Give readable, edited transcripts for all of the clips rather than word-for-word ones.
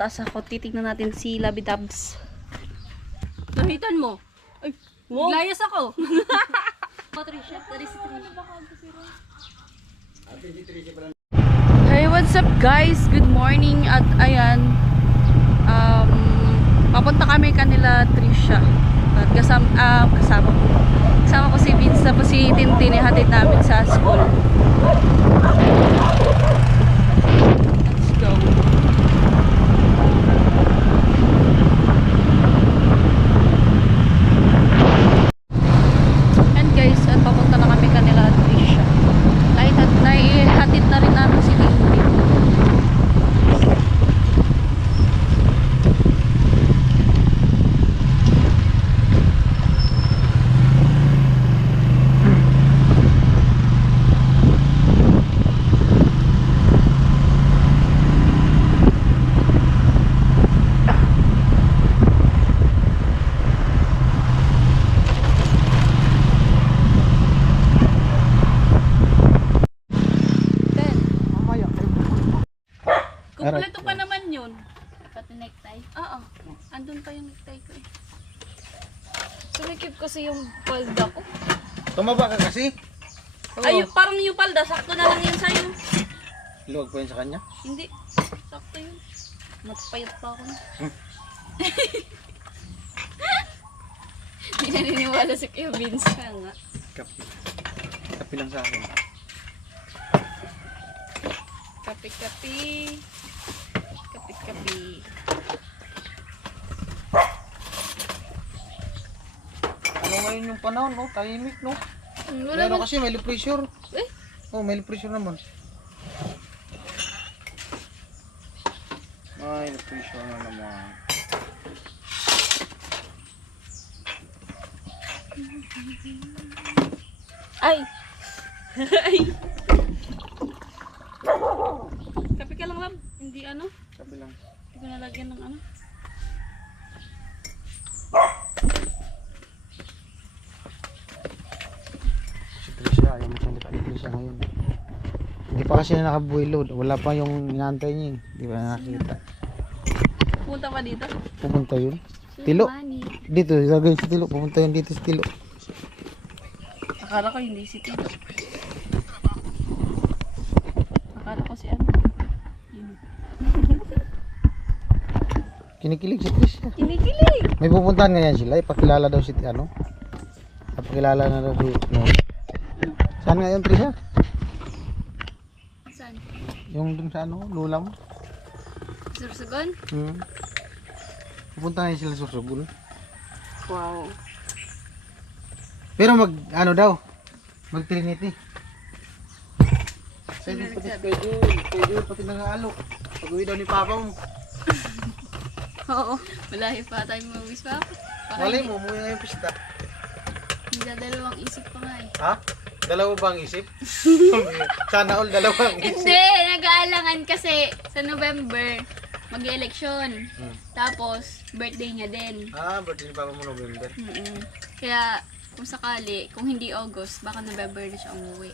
taas ako. Titignan natin si Labi Dubs. Nahitan mo. Ay, Wow. layas ako. Patricia, hey, what's up guys? Good morning. At ayan, papunta kami kanila Trisha. At kasama ko si Vince, tapos si Tintin, hatid namin sa school. Let's go. And guys, at papunta na kami kanila Trisha. Naihatid na rin namin si Tintin. Kumpleto pa naman yun. Pati necktie. Oo. Andun pa yung necktie ko eh. Sumikip kasi yung palda ko. Tumaba ka kasi? Ay, parang yung palda, sakto na lang yun sa'yo. Luwag pa yun sa kanya? Hindi. Sakto yun. Matpayat pa ako. Hindi naniniwala si Kuya Vince nga. Kapi. Kapi lang sa akin. Kapi-kapi. Kapi-kapi. Ano ngayon yung panahon, no? Tahimik, no? Wala Ano na. kasi, may low pressure. Eh? Oh, may low pressure naman. May low pressure na naman. Ay! Ay! Kapi ka lang, lab. Hindi ano? Kapi lang. Hindi ko nalagyan ng ano. Si Trisha, ayaw mo siyang ni Trisha ngayon. Hindi pa kasi na nakabuhay load. Wala pa yung inaantay niya. Hindi pa na nakita. Punta pa dito. Pupunta yun. Tilo. Dito, gagawin sa Tilo. Pupunta yun dito sa Tilo. Akala ko hindi si Tito. Akala ko si ano. Yun. Kinikilig si Trisha. Kinikilig! May pupuntahan nga yan sila. Ipakilala daw si ano. Ipakilala na daw si no. Saan nga yun, Trisha? Saan? Yung dun sa ano, lula mo. Sursugon? Pupunta nga sila sa Sursugol. Wow. Pero mag, ano daw, mag Trinity. Pwede pati schedule, pati nang-aalok. Pag-uwi daw ni Papa mo. Oo. Malahi pa tayo mawis pa. Malay mo, umuwi na yung pista. Dalawang isip pa nga eh. Ha? Dalawa ba ang isip? Sana all dalawa ang isip. Hindi, nag-aalangan kasi sa November mag-eleksyon. Tapos, birthday niya din. Ah, birthday ni Papa mo November. Kaya, kung sakali, kung hindi August, baka November na siya umuwi.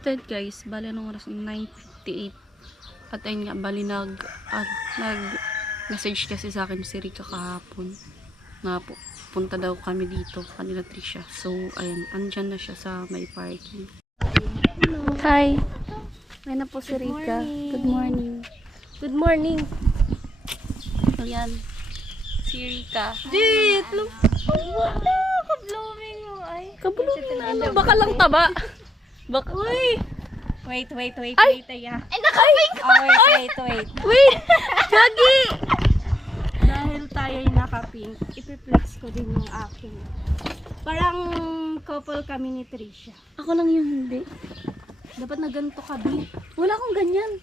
Ito guys, bali nung oras 9:58. At ayun nga, bali nag-message kasi sa akin si Rika kahapon. Nga po, punta daw kami dito, kanila Trisha. So, ayun, andyan na siya sa may parking. Hi! Ayun na po si Rika. Good morning. Good morning. Ayan. Si Rika. Dit! Ka-blooming mo ay. Kabulong na ano, baka lang taba. Baka, uy! Wait, Ay! Aya. Ay, nakapink! Wait. Wait! Gagi! Dahil tayo'y nakapink, ipiplex ko din yung akin. Parang couple kami ni Trisha. Ako lang yung hindi. Dapat na ganito ka, Bi. Wala akong ganyan.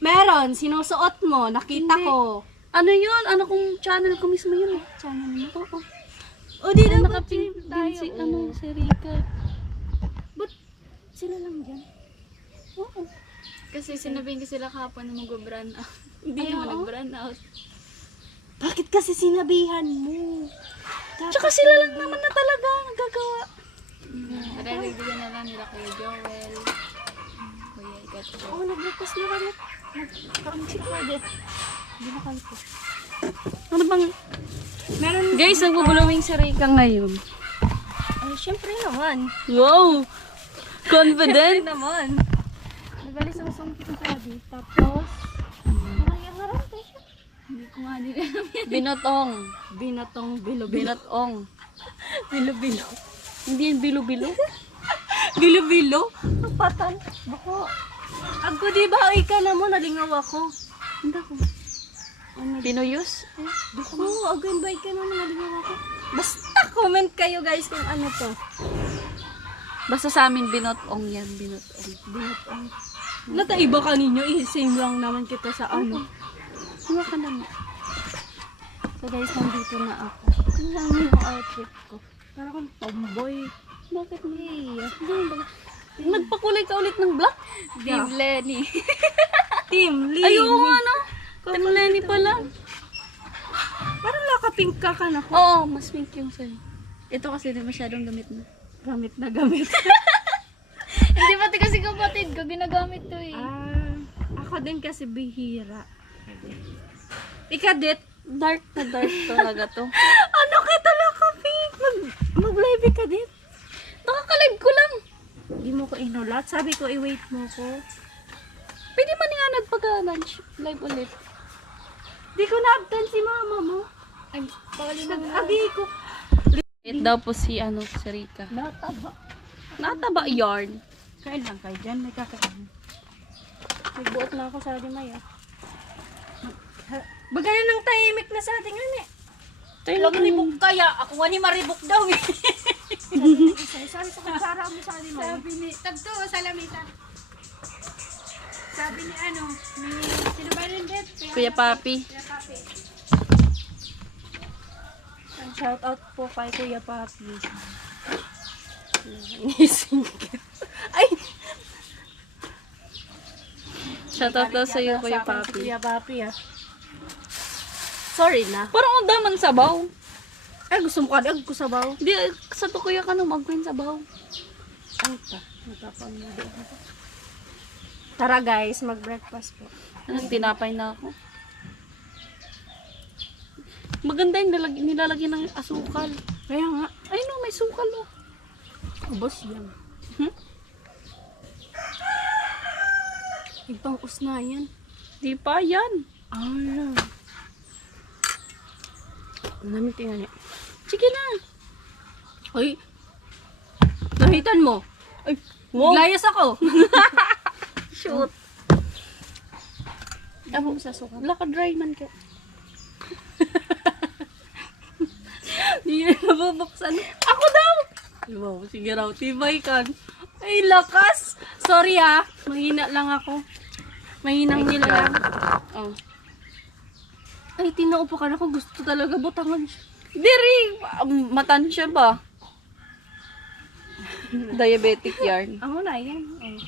Meron, sinusuot mo, nakita Hindi. ko. Ano yun? Ano kung channel ko mismo yun eh. Channel mo. Oo. O, di Ay, dapat nakapink din din si, tayo. ano, si Rika. Ba't sila lang dyan? Oo. Kasi sinabihin ko sila kahapon na mag-brand out. Hindi Ay, naman oo. nag-brand out. Bakit kasi sinabihan mo? Tsaka sila lang naman na talaga nagagawa. Nare-ready na lang nila Kuya Joel. Oo, nag-request na kami. Nagkaroon si Kade. Binakan ko. Ano bang... Meron, Guys, nagbo-blowing si Rika ngayon. ay, syempre naman. Wow! Confident? naman. Nagalis ang song kita Kade. Tapos, nangyayarap tayo siya. Hindi ko nga din alam yan. Binotong. Binatong bilo-bilo. Binotong. Bilo-bilo. Hindi yung bilo-bilo. Bilo-bilo? Kapatan. Bako. Ako di ba? Ay ka na mo, nalingaw ako. Hindi ko. Pinuyos? Bako, again ba ka na mo, nalingaw ako. Basta comment kayo guys kung ano to. Basta sa amin, binotong yan. Binotong. Binatong. Nataiba ka ninyo, same lang naman kita sa ano. Ano ka naman? So guys, nandito na ako. Ano lang yung outfit ko? Parang akong tomboy. Bakit niya? Nagpakulay ka ulit ng black? Yeah. Team Lenny. Team Lee. Ay, oo nga, no? Team Lenny pala. Parang nakapink ka na ko. Oo, mas pink yung sa'yo. Ito kasi di masyadong gamit na. Gamit na gamit. Hindi pati kasi kapatid ko, ginagamit to eh. Ako din kasi bihira. Ikadit. Dark na dark talaga to. Ano kita nakapink? Mag-live ka din. Nakaka-live ko lang. Di mo ko inulat. Sabi ko, i-wait mo ko. Pwede man nga nagpag-lunch. Live ulit. Di ko na-abdan si mama mo. Ay, pawali na nga. Nag-agi ko. It daw po si si Rika. Nataba. Nataba yarn. Kain lang kayo dyan. May kakain. Nagbuot na ako sa ating maya. Bagay ng tahimik na sa ating ano eh. Lang ribok kaya. Ako nga ni maribok daw eh. Isa-isa sa kutsara mo sa ating maya. Sabi ni, tagto, salamitan. Sabi ni ano, ni, sino ba rin din? Kuya Papi. Kuya Papi. Shout out po kay Kuya Papi. Inisingkit. Ay! Shoutout daw sa'yo, Kuya Papi. Kuya Papi ah. Sorry na. Parang ang daman sabaw. Ay, gusto mo kadag ko sabaw. Di, sa to kuya ka na mag-win sabaw. Ay, natapang na din ako. Tara guys, mag-breakfast po. Anong tinapay na ako? Maganda yung nilalagyan ng asukal. Kaya nga, Ay no, may sukal oh. ubos yan. Hmm? Ipang-us na yan. Di pa yan. Ah. Namin tingnan niya. Sige na. Ay! Nahitan mo. Ay, wow. Layas ako. Shoot. Ako sa suka. Wala ka dry man ka. Hindi na nabubuksan. Ako daw! Wow, sige raw. Tibay ka. Ay, lakas! Sorry ah. Mahina lang ako. Mahinang nila lang. Oh. Ay, tinaupo ka na ko. Gusto talaga butangan siya. Diri, matansya ba? Diabetic yarn. Amo na yan. Oh.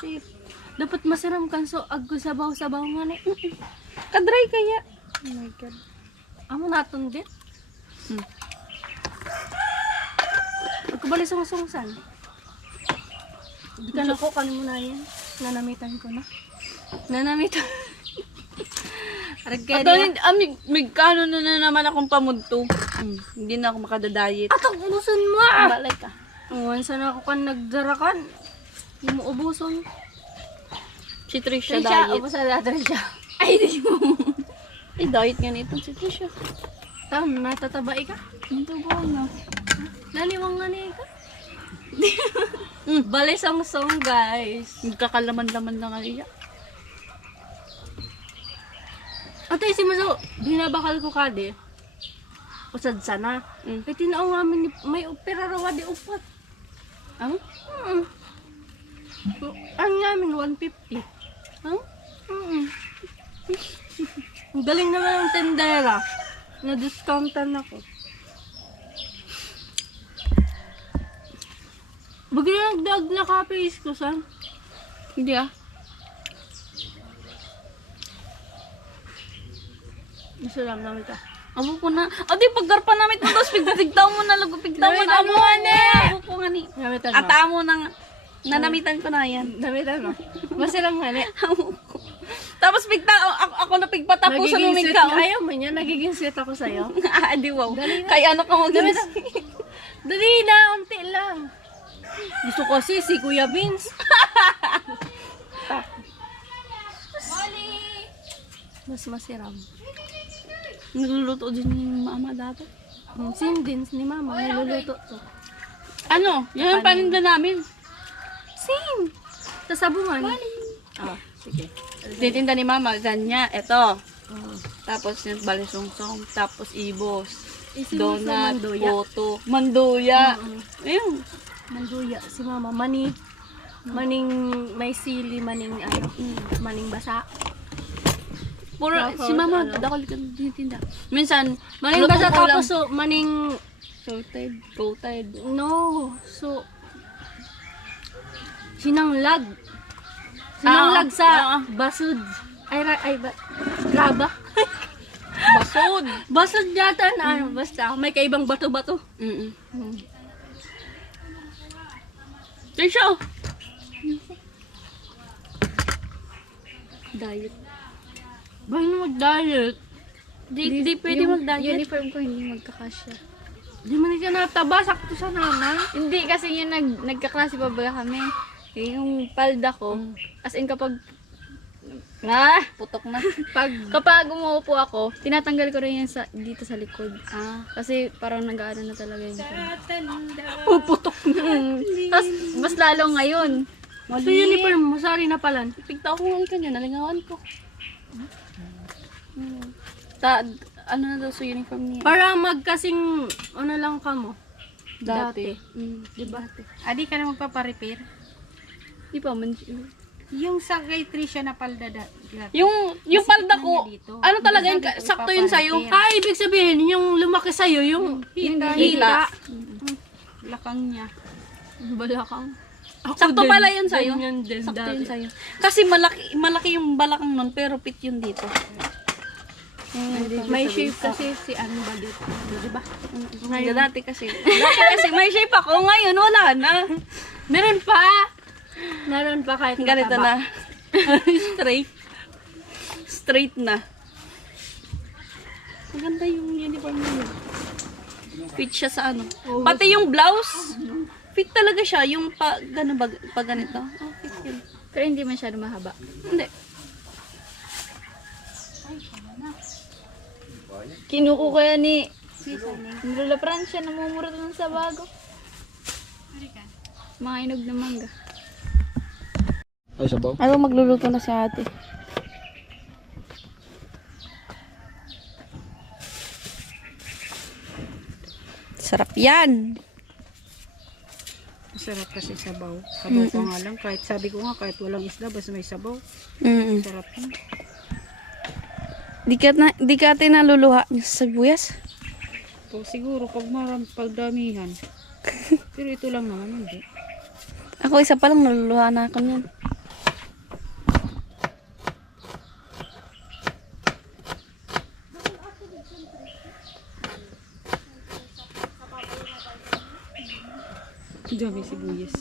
Shit. Dapat masiram kan so aggo sabaw-sabaw nga ni. Kadry kaya. Oh my god. Amo naton dit. Hmm. Pagkabali sa masungsan. Di ka na ko kanin mo na yan. Nanamitan ko na. Nanamitan. Aragay Ato, kano na naman akong pamudto. Hindi na ako makadadiet. Atok ubuson mo! Balay ka. Once na ako kan nagdarakan. Hindi mo ubuson. Si Trisha Trisha, diet. ubusan natin siya. Ay, di mo. Ay, diet nga nito si Trisha. Tam, natatabai ka? Ito ba na? Naniwang nga niya ka? Balay sang song guys. Nagkakalaman-laman na nga iya. Atay si Maso, binabakal ko kade. Usad sana. Kaya tinaw namin, may opera raw di upat. Ang? Ang namin, 150. Ang? Ang galing naman ng tendera. Na-discountan ako. Bagay na nagdag na kapis ko, san? Hindi ah. Masalam namin ka. Abo ko na. Adi, paggarpa namin ito. Tapos pigtaw mo na lago. Pigtaw mo na. Abo nga ni. Abo ko nga ni. Namitan mo. Ata mo nang. Nanamitan ko na yan. Damitan mo. Masilang hali. Tapos ako na pigpatapusan Nagiging ng sweet ka. ka. Ayaw mo niya, nagiging sweet ako sa'yo. Ah, di wow. Kaya ano ka mo Dali na, unti lang. Gusto ko kasi si Kuya Vince. Mas masiram. Nagluluto din yung mama dati. Sin din ni Mama, niluluto to. Ano? Yan ang paninda namin. Sin! Sa sabungan. Ah, sige. Titinda ni mama, ganya, eto. Tapos yung balisungsong, tapos ibos. Donut, Manduya. puto, manduya. Ayun. Manduya. Si Mama, maning may sili, maning maning basa. Puro, Tapos, si mama, ano? dakol ka tinitinda. Minsan, Maning lutong basa ulam. tapos so, maning Coated. no. So sinanglag. Sinanglag sa basud. Graba. Basod. Basud yata na ano, basta may kaibang bato-bato. Tisyo. Diet. Ba't mag-diet? Di pwede Yung mag-diet. uniform ko hindi magkakasya. Di man ka nataba, sakto sa naman. Hindi kasi yung nagkaklase pa ba kami. Yung palda ko, as in kapag Putok na. kapag umuupo ako, tinatanggal ko rin yan dito sa likod. Ah. Kasi parang nag-aano na talaga yun. Puputok na. Tapos, mas lalo ngayon. So uniform mo, sorry na pala. Pigtaw ko nga kanya, nalingawan ko. Ano na daw sa uniform niya? Para magkasing, ano lang ka mo. Dati. Diba? Adi ka na magpaparepair. Di pa man. Yung sa kay Trisha na palda Yung palda ko, dito. ano talaga yun, Sabi ko, sakto yun sa'yo. Ah, ibig sabihin, yung lumaki sa'yo, yung Hila. Lakang niya. balakang. Ako Sakto din, pala yun sa'yo. ganyan din Sakto dati. yun sa'yo. Kasi malaki yung balakang nun, pero fit yun dito. May shape kasi si ano ba dito, di ba? Ngayon. Dati kasi may shape ako, ngayon wala na. Meron pa! Meron pa kahit Ganito mataba. na. Straight na. Maganda yung uniform niya. Fit siya sa ano. Pati yung blouse, fit talaga siya. Yung pa ganito. Oh, fit yun. Pero hindi masyado mahaba. Hindi. Kinuko kaya ni Lola Francia, namumura doon sa bago. Mga inog na mangga. Ay, sabaw. Ano magluluto na si ate. Sarap yan. Masarap kasi sabaw. Sabaw ko nga lang. Kahit sabi ko nga, kahit walang isda, basta may sabaw. Sarap yun. Di ka ate naluluha sa sibuyas? So, siguro pag damihan. Pero ito lang naman, hindi. Ako isa pa lang naluluha na ako niyan. Dami sibuyas.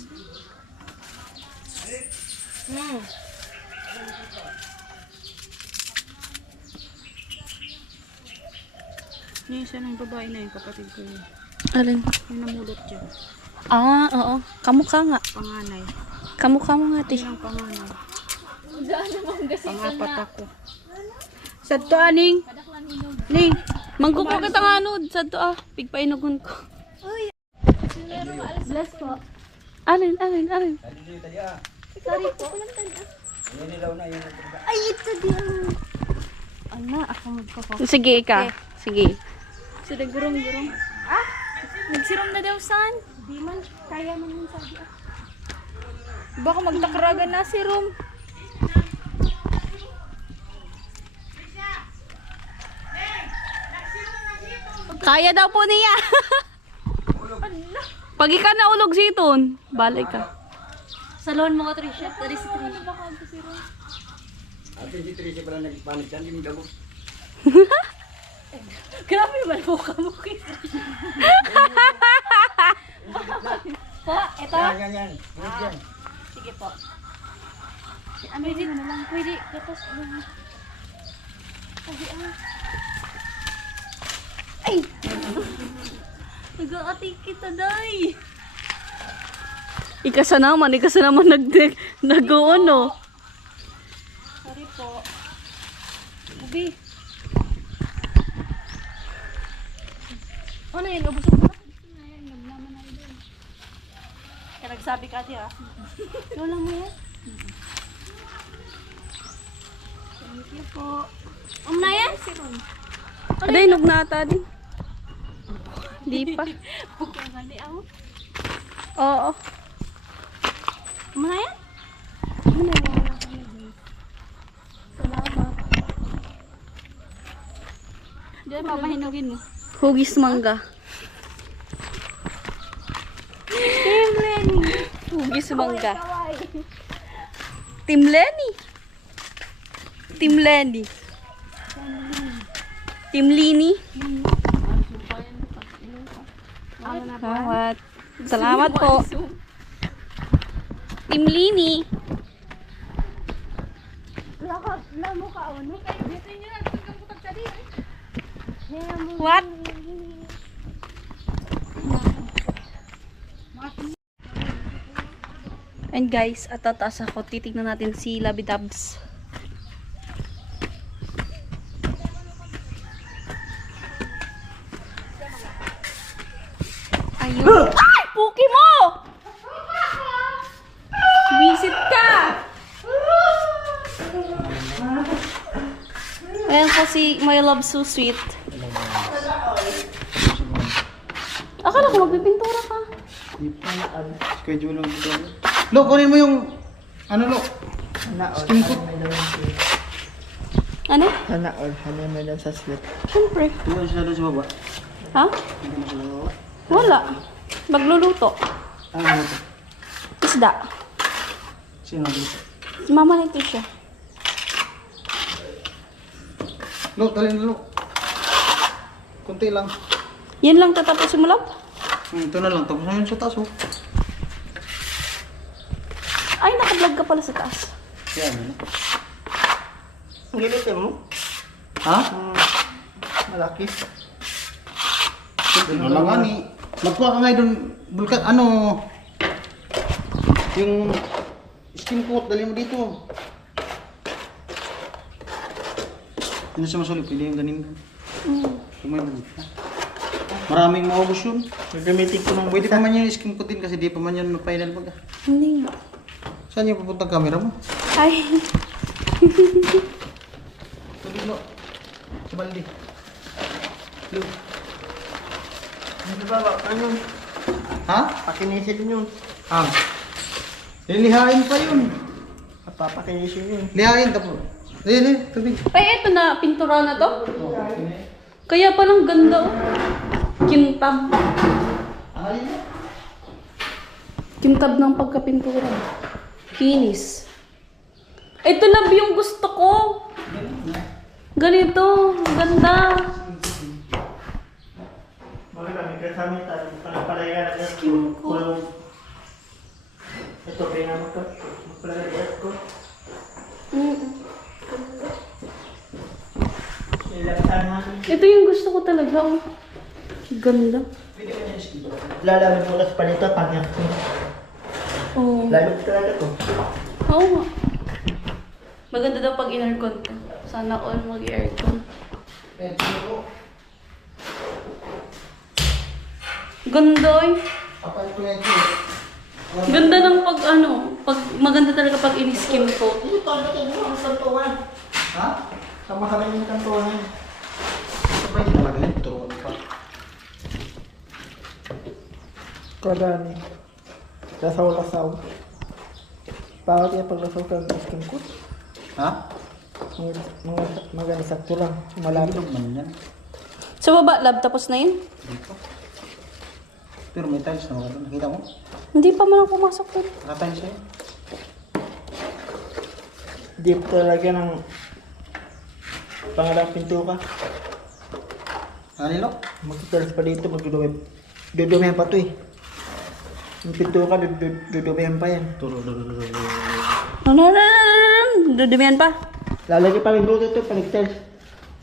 Yung isa ng babae na yung kapatid ko yun. Alin? Yung namulot dyan. Ah, oo. Kamukha nga. Panganay. Kamukha mo nga, ate. Yung panganay. Pangapat ako. Sa to, aning? Ning. Mangkuko kita nga nod. Sa to pigpainugon ko. Bless po. Alin. Sorry po. Ay, ito din. Ana, ako magkako. Sige ka. Sige. Sila gurong-gurong. Nagsirom na daw, san? Di man, kaya man yung sabi. Baka magtakragan na si Rom. Kaya daw po niya. Pag ika naulog siton, balay ka. Salon mo ka, Trisha. Tari si Trisha. Grabe man mo ka mo kay Po, ito. Yan. Sige po. Ano yun na lang? Pwede, gatas lang. Nag-aatik kita, day. Ikasa naman nag-ano. Sorry po. Ubi. Ano yun? Ubusog mo na? Kaya nagsabi ka di ah. Lola mo yan? Thank you po. Na yan? Aday, nugnata din. Di pa. Okay, mali ako. Oo. Na yan? Diyan, papahinugin mo. Hugis mangga. Hugis mangga. Team Lenny. Team Lenny. Team Lini. Salamat. Salamat po. Team Lini. What? And guys, at tataas ako. Titignan natin si Labidabs. Ayun. Ay! Puki mo! Visit ka! Ayan po si My Love So Sweet. Akala ko magpipintura ka. Schedule lang dito. Lo, kunin mo yung, ano lo? Skin coat. Ano? Sana all, ano mo lang sa sweet. Siyempre. Hindi mo sila doon sa baba. Ha? Hindi mo sila baba. Wala. Magluluto. Ano to? Isda. Sino dito? Si Mama nito siya. Lo, talin lo. Kunti lang. Yan lang tatapos mo, love? Ito na lang. Tapos na yun sa taas oh. Ay, naka-vlog ka pala sa taas. Kaya ano? Ang gilitin mo? Ha? Malaki. Ano lang nga ni. Magkuha ka nga doon. Bulkan, ano? Yung skin coat, dali mo dito. Hindi siya masulit. Pwede yung ganin ka. Kung may budget ka. Maraming maubos yun. Gagamitin ko ng Pwede pa man yung skin coat din kasi di pa man yun na final pag. Hindi nga. Saan yung papuntang camera mo? Ay. Tubig mo. Sa baldi. Lu. Ano ba? Ano? Ha? Pakinisin yun. Ah. Lilihain pa yun. Papakinisin yun. Lihain tapos. Lili, tubig. Ay, eto na. Pintura na to. Kaya palang ganda, oh. Kintab. Ay. Kintab ng pagkapintura. Kinis. Ito love yung gusto ko. Ganito. Ganda. Bakit kami kasama tayo? Panapalayan na yan. Kulong. Ito, pinama ko. Magpalagay ko. Ilaksan natin. Ito yung gusto ko talaga, oh. Ganda. Lalamig mo na sa palito. Pangyak. Oh. Lamig talaga to. Oo nga. Maganda daw pag in-aircon to. Sana all mag-aircon. Ganda eh. Papalit ko yan ito. Ganda ng pag ano, pag maganda talaga pag in-skim coat. Ito, ano mo ang kantuan? Ha? Sama-sama yung kantuan. Sabay hindi talaga yun. Turuan pa. Kadani. Lasaw-lasaw. Bakit yung paglasaw ka ng skin coat? Ha? Maganda sakto lang. Malapit. Malapit man yan. Sa baba, lab, tapos na yun? Dito. Pero may tiles na wala. Nakita mo? Hindi pa man ako pumasok doon. Nakatiles siya. Deep talaga ng pangalang pinto ka. Ano nilo? Magtatalas pa dito, magdudumi. Dudumi pa to eh. Yung pinto ka, dudumihan pa yan. Dudumihan pa. Lalagyan pa ng Bluetooth to, paligtas.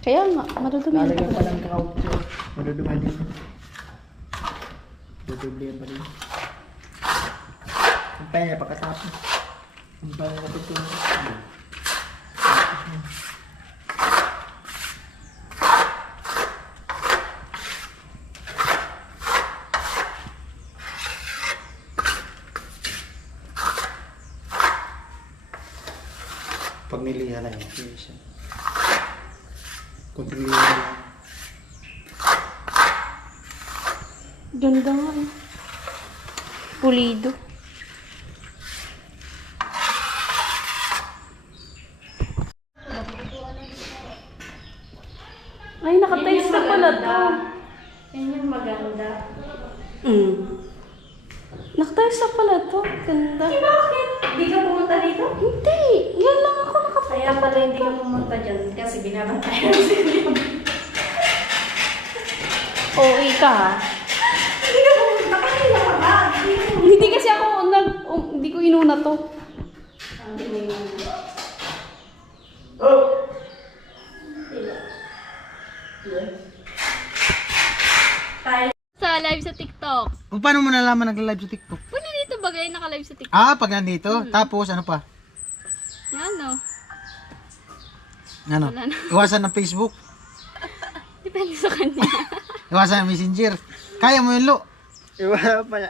Kaya nga, madudumihan Lalagyan pa. pa ng kaucho. Madudumihan din. Dudumihan pa din. Ang pa niya pagkatapos. Ang pa niya pinto. Pag nilihan na yun, okay siya. Kung nilihan na Ganda nga eh. Pulido. Ay, nakatiles na pala to. Yan yung maganda. Nakatiles na pala to. Ganda. Bakit? Hindi ka pumunta dito? Hindi. Yan lang ako nakatiles. Kaya pala hindi ka pumunta dyan kasi binabantayan sila. Oo, ka ha. Hindi ka pumunta kanina ka ba? Hindi kasi ako, hindi ko inuna to. Sa live sa TikTok. O, paano mo nalaman nag-live sa TikTok? Punta dito bagay naka-live sa TikTok. Ah, pag nandito. Tapos, ano pa? Ano? Ano? Wala na. Iwasan ng Facebook. Depende sa kanya. Iwasan ng Messenger. Kaya mo yun, Lo. Iba pa na.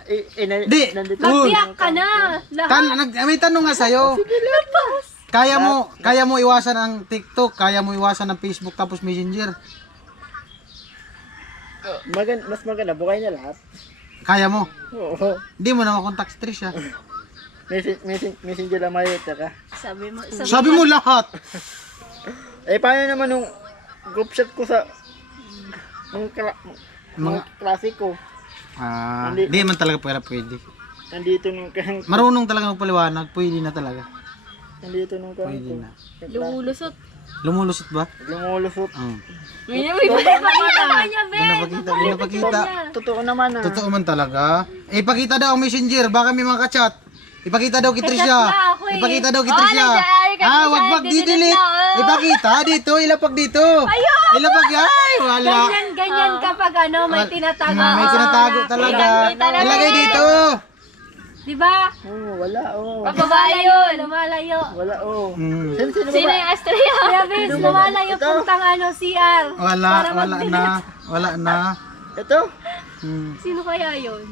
Di. Nandito. Magbiyak ka na! May tanong nga sa'yo. Kaya mo iwasan ang TikTok, kaya mo iwasan ang Facebook tapos Messenger. Mas maganda, bukay na lahat. Kaya mo. Oo. Hindi mo na makontak si Tricia. Messenger lang mayo, taka. Sabi mo, Sabi mo lahat. Eh, paano naman nung group chat ko sa mga klase ko? Ah, hindi man talaga pwede. Nandito nung kahang Marunong talaga magpaliwanag, pwede na talaga. nandito nung kahang Pwede ko. na. Lumulusot. Lumulusot ba? Lumulusot. May pagkakita niya, be. Pinapakita. Totoo naman ah. Totoo man talaga. Ipakita daw ang Messenger, baka may mga kachat. Ipakita daw kay Tricia. Ipakita daw kay Tricia. Wag di-delete. Ipakita dito, ilapag dito. Ilapag yan. Wala. ganyan kapag ano, may tinatago. May tinatago talaga. Ilagay dito. Diba? Oo, wala oh. Lumalayo, lumalayo. Wala oh. Mm. Sino Sino ba? yung Astrea? Kaya bis, lumalayo puntang ano, CR. Wala na. Ito? Hmm. Sino kaya yun?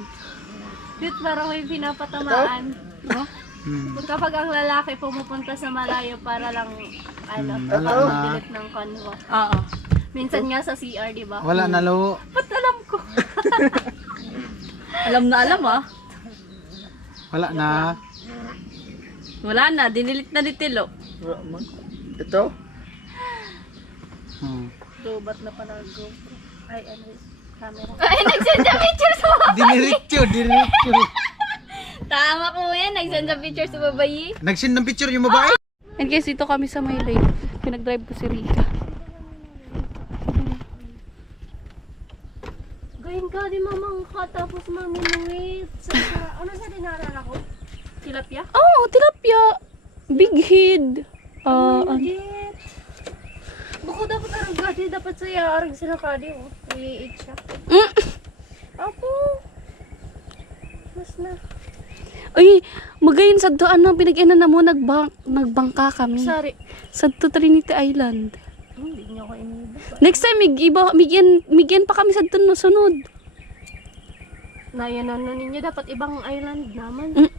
Dude, parang may pinapatamaan. No? Hmm. Kung kapag ang lalaki pumupunta sa malayo para lang, ano, Wala na. mag-delete ng kanwa. Oo. Minsan nga sa CR, di ba? Wala na, Lo. Ba't alam ko? Alam na alam ah. Wala na. Wala na, dinilit na ni Tilo. Wala man. Ito? Hmm. Dobat na pala ang GoPro. Ay, ano, camera. Ay, nagsend na picture sa babae. Diniretso. Tama ko yan, nagsend na picture sa babae. Nag-send ng picture yung babae. And guys, dito kami sa may lane. Pinag-drive ko si Rika. Gayin ka di mamangka tapos maminuit. Ano sa dinarara ko? Tilapia? Oh, tilapia. Big head. Legit. Buko dapat arang gadi, dapat saya arang sila kadi oh. Iliit siya. Apo. Mas na. Ay, magayon sa doan na pinag-inan na mo, nagbangka kami. Sorry. Sa Trinity Island. Hindi niyo ako iniba. Next time, migyan pa kami sa sunod. Nayanan na ninyo, dapat ibang island naman. Mm.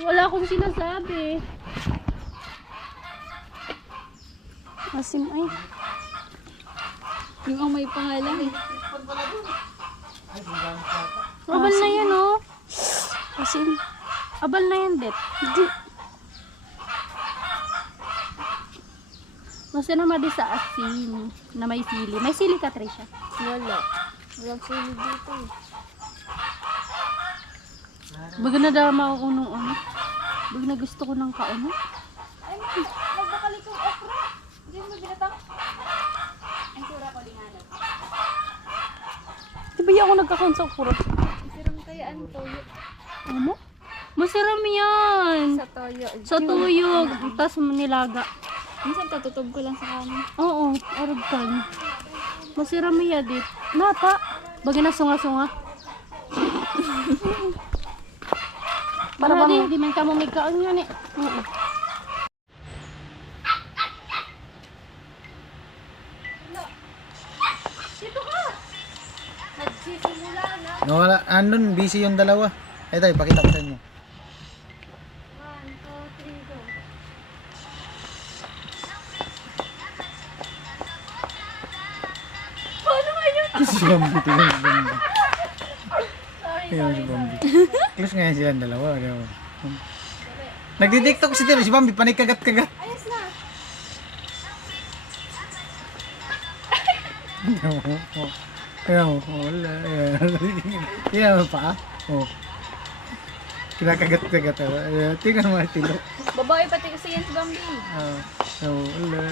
Wala akong sinasabi. Asim ay. Yung may pangalan eh. Abal na yan oh. Asim. Abal na yan, Bet. Hindi. Gusto naman di sa asin na may sili. May sili ka, Tricia? Wala. Walang sili dito eh. Baga na dama ako nung ano. Baga na gusto ko ng kaano. Ay, nagbakali kong okra. Hindi mo binatang. Ang sura ko lingalan. Di ba yung ako nagkakaon sa ukura? Isirang kayaan to. Ano? Masarap yan. Sa toyo. Sa tuyog. Tapos nilaga. Minsan tatutog ko lang sa kanin. Oo, arab kan. Masarap yan dit. Nata. Bagay na sunga-sunga. Para bang di man ka mo migkaan nga ni. Oo. No, wala. Andun, busy yung dalawa. Ito, ipakita ko sa inyo. Si Bambi, tingnan si Bambi. Tingnan si Bambi. Close nga yan silang dalawa. Nagdi-tiktok si Tilo, si Bambi, panik kagat-kagat. Ayos na. Kaya mo, wala. Kaya mo pa, oh. Kinakagat-kagat. Tingnan mo, Tilo. Babae pati kasi yan si Bambi. Wala.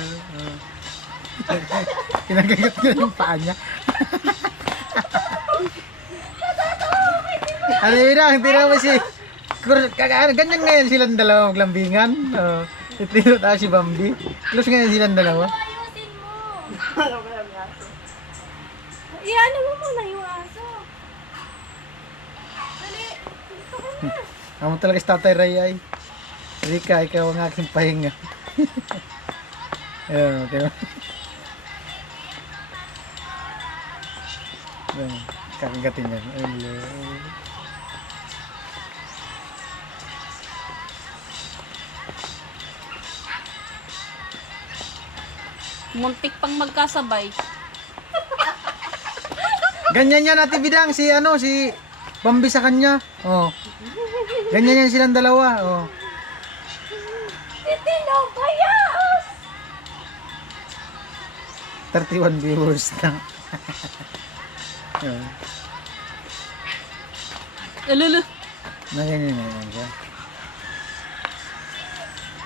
Kinakagat ko yung paa niya. Ano yun lang, tira mo si... Ganyan ngayon silang dalawa maglambingan. Itiro tayo si Bambi. Close ngayon silang dalawa. Ayusin mo. Iyan mo muna yung aso. Dali. Gusto ko na. Amo talaga si Tatay Ray ay. Rika, ikaw ang aking pahinga. Ayun, okay. Ayun, kakagatin yan. Ayun. Muntik pang magkasabay. Ganyan yan Ate Bidang, si Bambi sa kanya. Oh. Ganyan yan silang dalawa. Oh. Titino, kaya! 31 viewers na. Ayun. Alulu. Ganyan yan siya.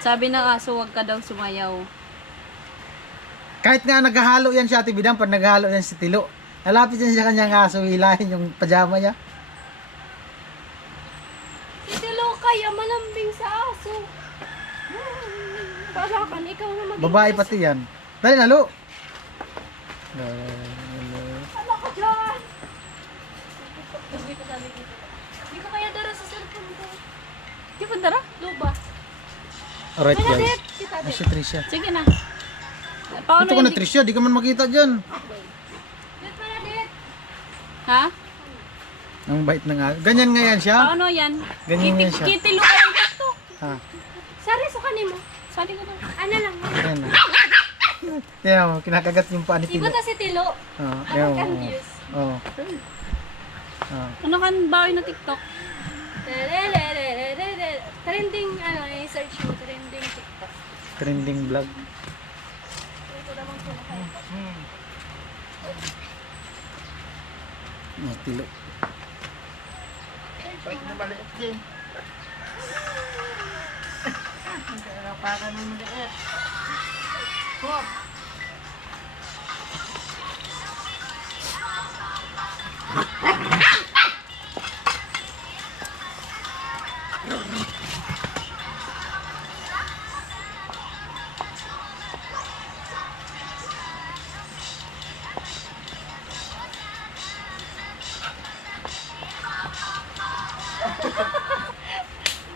Sabi ng aso, wag ka daw sumayaw. Kahit nga naghahalo yan si Ate Bidang, pag naghahalo yan si Tilo, lalapit yan sa kanyang aso, hilahin yung pajama niya. Titilo, kaya malambing sa aso. Palakan, ikaw na mag- Babae pati yan. Dali na, Lo. Ano ko dyan? Hindi ko kaya dara sa cellphone ko. Di ba dara? Luba. Alright guys. Kita Ay, si Tricia. Sige na. Paano Ito ko na hindi- Tricia, di ka man makita dyan. Dit pala, dit. Ha? Ang bait ng aso. Ganyan nga yan siya. Paano yan? Ganyan yan siya. Kitilo ka lang dito. Ha, Sari, sukanin mo. Sali ka na. Ano lang. yan na. Yan mo, kinakagat yung paa ni Di Tilo. ba ta si Tilo? Oh, yan mo. Confused. Oh. Oh. Ano kan bawi na TikTok? Trending, i-search mo, trending TikTok. Trending vlog. Oh, Tilo.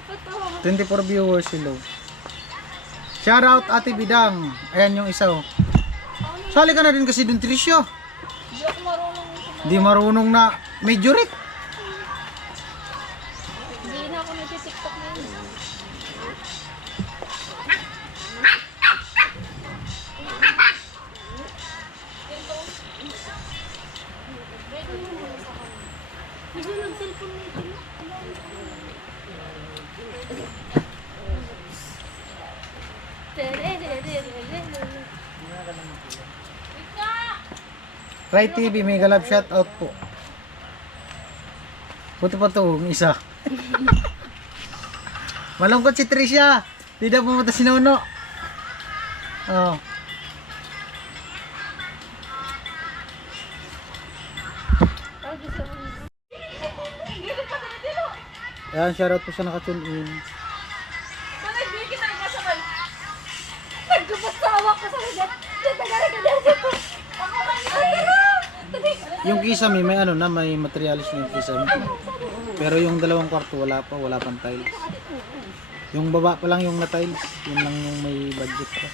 Totoo. 24 viewers sila. Shout out Ate Bidang. Ayan yung isa oh. Sali ka na din kasi dun Tricia. Di ako marunong. Di marunong na medyo rit. Hindi na ako nag-TikTok na yun. Hindi nag-cellphone na ito. Right TV, mega love shout out po. Buti pa to, yung isa. Malungkot si Tricia. Di daw pumunta si Nono. Oh. Ayan, shoutout po sa nakatune in. Yung kisame, may ano na, may materialis na yung kisame. Pero yung dalawang kwarto, wala pang tiles. Yung baba pa lang yung na tiles, yun lang yung may budget pa.